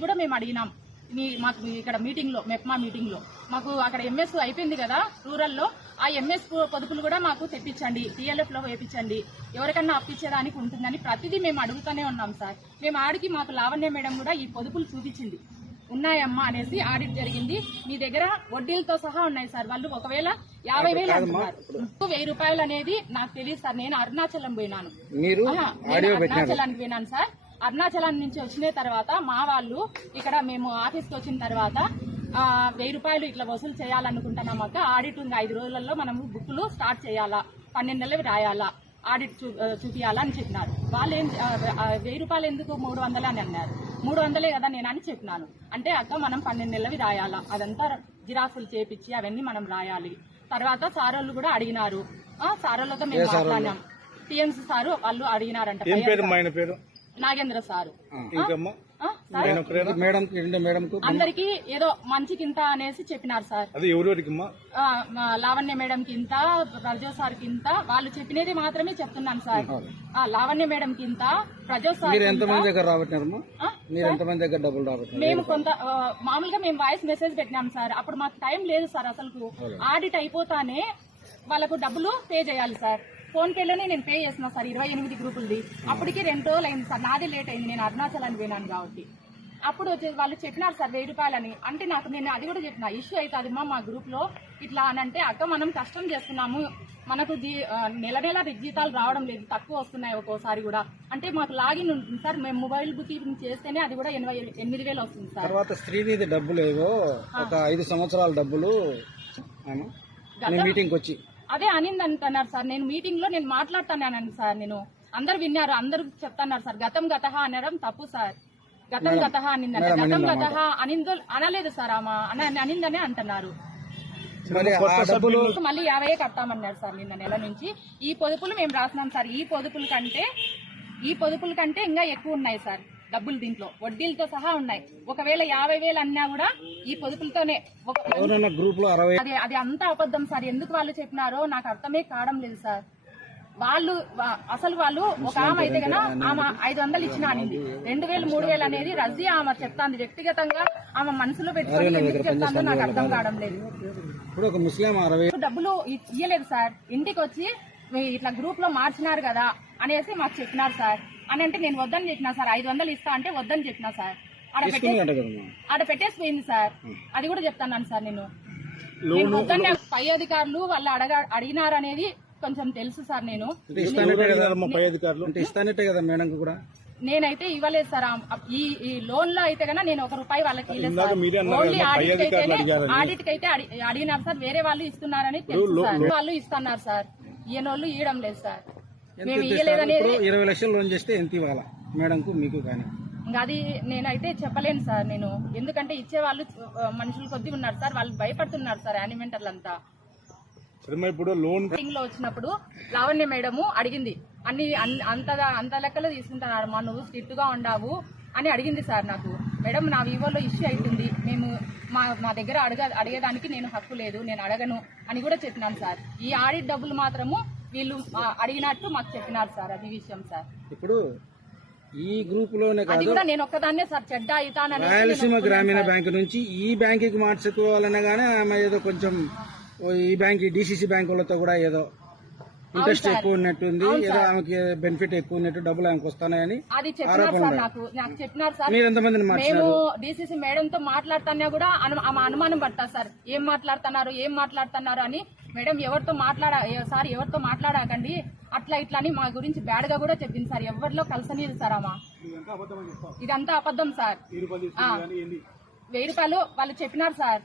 కూడా మేము అడిగినాం. మాకు ఇక్కడ మీటింగ్ లో మెప్మా మీటింగ్ లో మాకు అక్కడ ఎంఎస్ అయిపోయింది కదా రూరల్లో, ఆ ఎంఎస్ పొదుపులు కూడా మాకు తెప్పించండి, టీఎల్ఎఫ్ లో వేయించండి, ఎవరికన్నా అప్పించేదానికి ఉంటుందని ప్రతిదీ మేము అడుగుతూనే ఉన్నాం సార్. మేము ఆడికి మాకు లావణ్య మేడం కూడా ఈ పొదుపులు చూపించింది, ఉన్నాయమ్మా అనేసి ఆడిట్ జరిగింది. మీ దగ్గర వడ్డీలతో సహా ఉన్నాయి సార్. వాళ్ళు ఒకవేళ 50,000 అంటున్నారు. 1,000 రూపాయలు అనేది నాకు తెలియదు సార్. నేను అరుణాచలం పోయినాను, అరుణాచలానికి పోయినాను సార్. అరుణాచలం నుంచి వచ్చిన తర్వాత మా వాళ్ళు ఇక్కడ మేము ఆఫీస్కి వచ్చిన తర్వాత 1,000 రూపాయలు ఇట్లా వసూలు చేయాలనుకుంటున్నాం అక్క. ఆడిట్ ఉంది, 5 రోజులలో మనము బుక్లు స్టార్ట్ చేయాలా, 12 నెలలు రాయాలా, ఆడిట్ చూపియాలా అని చెప్పినారు. వాళ్ళు 1,000 రూపాయలు ఎందుకు 300 అని అన్నారు. 300 కదా నేను అని చెప్పినాను. అంటే అక్క మనం 12 నెలలు రాయాలా, అదంతా జిరాక్సులు చేపించి అవన్నీ మనం రాయాలి. తర్వాత సారోళ్ళు కూడా అడిగినారు, సారోళ్ళతో మేము మాట్లాడినాం. టీఎంసీ సారు వాళ్ళు అడిగినారంట, నాగేంద్ర సారు. అందరికి ఏదో మంచికి ఇంత అనేసి చెప్పినారు సార్. లావణ్య మేడం కి ఇంత, ప్రజో సార్ కి ఇంత, వాళ్ళు చెప్పినది మాత్రమే చెప్తున్నాను సార్. లావణ్య మేడం కి ఇంత, ప్రజో సార్ మేము కొంత మామూలుగా మేము వాయిస్ మెసేజ్ పెట్టినాం సార్. అప్పుడు మాకు టైం లేదు సార్. అసలు ఆడిట్ అయిపోతానే వాళ్ళకు డబ్బులు పే చేయాలి సార్. ఫోన్ పేలోనే నేను పే చేసిన సార్ 28 గ్రూపులది. అప్పటికి 2 రోజులు అయింది సార్. నాది లేట్ అయింది, నేను అరుణాచలానికి పోయినాను కాబట్టి. అప్పుడు వాళ్ళు చెప్పినారు సార్ 1,000 రూపాయలని. అంటే నాకు నేను అది కూడా చెప్పిన, ఇష్యూ అవుతుంది మా గ్రూప్ లో ఇట్లా అని. అంటే అక్క మనం కష్టం చేస్తున్నాము, మనకు నెల నెల జీతాలు రావడం లేదు, తక్కువ వస్తున్నాయి ఒక్కోసారి కూడా. అంటే మాకు లాగిన్ ఉంటుంది సార్, మేము మొబైల్ బుకింగ్ చేస్తేనే అది కూడా 88,000 వస్తుంది సార్. తర్వాత శ్రీనిధి డబ్బులు ఏవో ఒక 5 సంవత్సరాల డబ్బులు మీటింగ్ వచ్చి అదే అనింది అంటున్నారు సార్. నేను మీటింగ్ లో నేను మాట్లాడుతున్నాను సార్. నేను అందరు విన్నారు, అందరు చెప్తున్నారు సార్. గతం గతహ అనడం తప్పు సార్. గతం గతహ అనిందంటే గతం గతహ అనలేదు సార్. ఆమె అనిందనే అంటున్నారు. మళ్ళీ 50 కట్టామన్నారు సార్ నిన్న నెల నుంచి. ఈ పొదుపులు మేము రాసినాం సార్. ఈ పొదుపుల కంటే ఇంకా ఎక్కువ ఉన్నాయి సార్ డబ్బులు, దీంట్లో వడ్డీలతో సహా ఉన్నాయి. ఒకవేళ 50,000 అన్నా కూడా ఈ పొదుపులతోనే. అది అంతా అబద్ధం సార్. ఎందుకు వాళ్ళు చెప్పినారో నాకు అర్థమే కావడం లేదు సార్. వాళ్ళు ఒక ఆమె అయితే కన్నా ఆమె 500 ఇచ్చిన అనింది. 2,000 3,000 అనేది రజీ ఆమె చెప్తాంది వ్యక్తిగతంగా. ఆమె మనసులో పెట్టుకుని ఎందుకు చెప్తాందో నాకు అర్థం కావడం లేదు. డబ్బులు ఇయ్యలేదు సార్. ఇంటికి వచ్చి ఇట్లా గ్రూప్ లో మార్చినారు కదా అనేసి మాకు చెప్పినారు సార్. అని అంటే నేను వద్దని చెప్పినా సార్. 500 ఇస్తా అంటే వద్దని చెప్పినా సార్. ఆడ పెట్టేసిపోయింది సార్. అది కూడా చెప్తాను సార్. నేను వద్దని పై అధికారులు వాళ్ళు అడిగినారనేది కొంచెం తెలుసు సార్. నేను నేనైతే ఇవ్వలేదు సార్. ఈ లోన్ లో అయితే కన్నా నేను 1 రూపాయి వాళ్ళకి ఇవ్వలేదు సార్. ఓన్లీ ఆడిట్ కి అయితే అడిగినారు సార్. వేరే వాళ్ళు ఇస్తున్నారని తెలుసు సార్. వాళ్ళు ఇస్తున్నారు సార్. ఈయనోళ్ళు ఇవ్వడం లేదు సార్. మేము ఇవ్వలేదనేది 20 లక్షలు లోన్ చేస్తే ఎంత ఇవ్వాలా మేడంకు మీకు? కానీ అది నేనైతే చెప్పలేను సార్. నేను ఎందుకంటే ఇచ్చే వాళ్ళు మనుషులు కొద్ది ఉన్నారు సార్. వాళ్ళు భయపడుతున్నారు సార్ యానిమెంటర్లంతా. ఇప్పుడు లోన్ లో వచ్చినప్పుడు లావణ్య మేడము అడిగింది, అంత లెక్కలో తీసుకుంటున్నారు మా, నువ్వు స్ట్రిక్ట్ గా ఉండావు అని అడిగింది సార్ నాకు. మేడం నా వివోలో ఇష్యూ అవుతుంది, మేము మా దగ్గర అడిగేదానికి నేను హక్కు లేదు, నేను అడగను అని కూడా చెప్పినాను సార్. ఈ ఆడిట్ డబ్బులు మాత్రము వీళ్ళు అడిగినట్టు మాకు చెప్పినారు సార్. అది విషయం సార్. ఇప్పుడు ఈ గ్రూప్ లోనే అది కూడా నేను ఒక్కదాన్నే సార్ చెడ్డ అవుతానని రాయలసీమ గ్రామీణ బ్యాంక్ నుంచి ఈ బ్యాంకుకి మార్చుకోవాలన్నా గానీ ఆమె ఏదో కొంచెం ఈ బ్యాంక్ డిసిసి బ్యాంకులతో కూడా ఏదో ఇంట్రెస్ట్ ఎక్కువ ఉన్నట్టుంది, ఏదో ఆమెకి బెనిఫిట్ ఎక్కువ ఉన్నట్టు, డబ్బులు ఆమెకు వస్తున్నాయని అది చెప్పినారు సార్. నాకు చెప్పినారు సార్. మీరు ఎంతమందిని మేము డిసిసి మేడం తో మాట్లాడుతున్నా కూడా ఆమె అనుమానం పడతారు సార్. ఏం మాట్లాడుతున్నారు అని. మేడం ఎవరితో సార్ ఎవరితో మాట్లాడకండి అట్లా ఇట్లా అని మా గురించి బ్యాడ్ గా కూడా చెప్పింది సార్. ఎవరిలో కలసనీదు సార్ ఆమె. ఇదంతా అబద్ధం సార్. 1,000 రూపాయలు వాళ్ళు చెప్పినారు సార్.